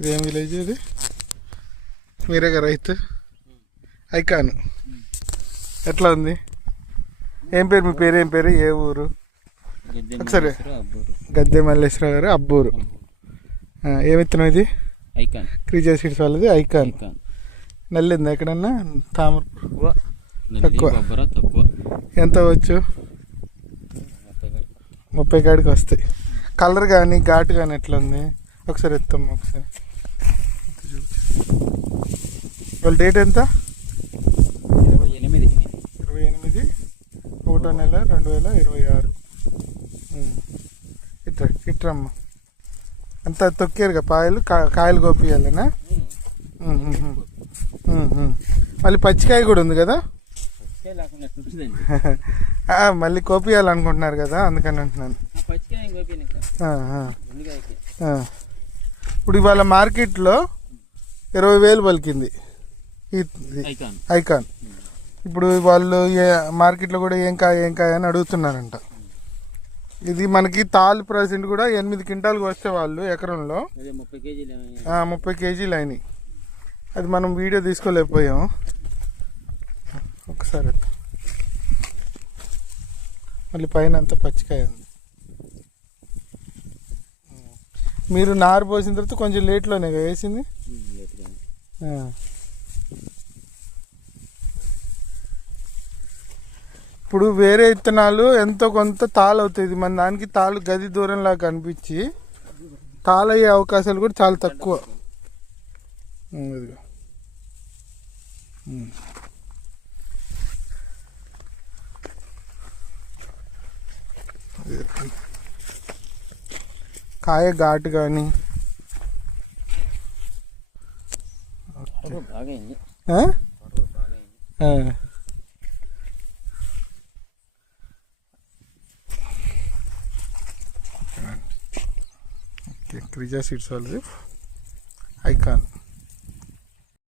ఇదేం విలేజ్ ఇది? మీరేగా రైతు? ఐకాన్ ఎట్లా ఉంది? ఏం పేరు మీ పేరు? ఏం పేరు? ఏ ఊరు? ఒకసారి. గద్దె మల్లేశ్వరరావు గారు, అబ్బూరు. ఏ విత్తనం ఇది? ఐకాన్. క్రీజా సీడ్స్ వాళ్ళది ఐకాన్. నల్లిందా ఎక్కడన్నా? తామర తక్కువ. ఎంత వచ్చు? 30 కాడికి వస్తాయి. కలర్ కానీ ఘాటు కానీ ఎట్లా ఉంది? ఒకసారి ఎత్తాము. ఒకసారి వాళ్ళ డేట్ ఎంత? 28 1వ నెల 2026. ఇట్రమ్మ అంతా తొక్కారుగా పాయలు, కాయలు కోపియాలనా? మళ్ళీ పచ్చికాయ కూడా ఉంది కదా? మళ్ళీ కోపియాలనుకుంటున్నారు కదా, అందుకని అంటున్నాను. ఇప్పుడు ఇవాళ మార్కెట్లో 20,000 పలికింది ఐకాన్. ఇప్పుడు వాళ్ళు మార్కెట్లో కూడా ఏం కాయ అని అడుగుతున్నారంట. ఇది మనకి తాల్ ప్రెసెంట్ కూడా 8 క్వింటాలకు వస్తే వాళ్ళు ఎకరంలో 30 కేజీలు అయినాయి. అది మనం వీడియో తీసుకోలేకపోయాం. ఒకసారి మళ్ళీ పైన అంతా పచ్చికాయ ఉంది. మీరు నారు పోసిన తర్వాత కొంచెం లేట్లోనే వేసింది. ఇప్పుడు వేరే విత్తనాలు ఎంతో కొంత తాలు అవుతుంది, మన దానికి తాలు గది దూరంలాగా కనిపించి తాలు అయ్యే అవకాశాలు కూడా చాలా తక్కువ. కాయ ఘాటు కానీ క్రీజా సీడ్స్ వాళ్ళది ఐకాన్.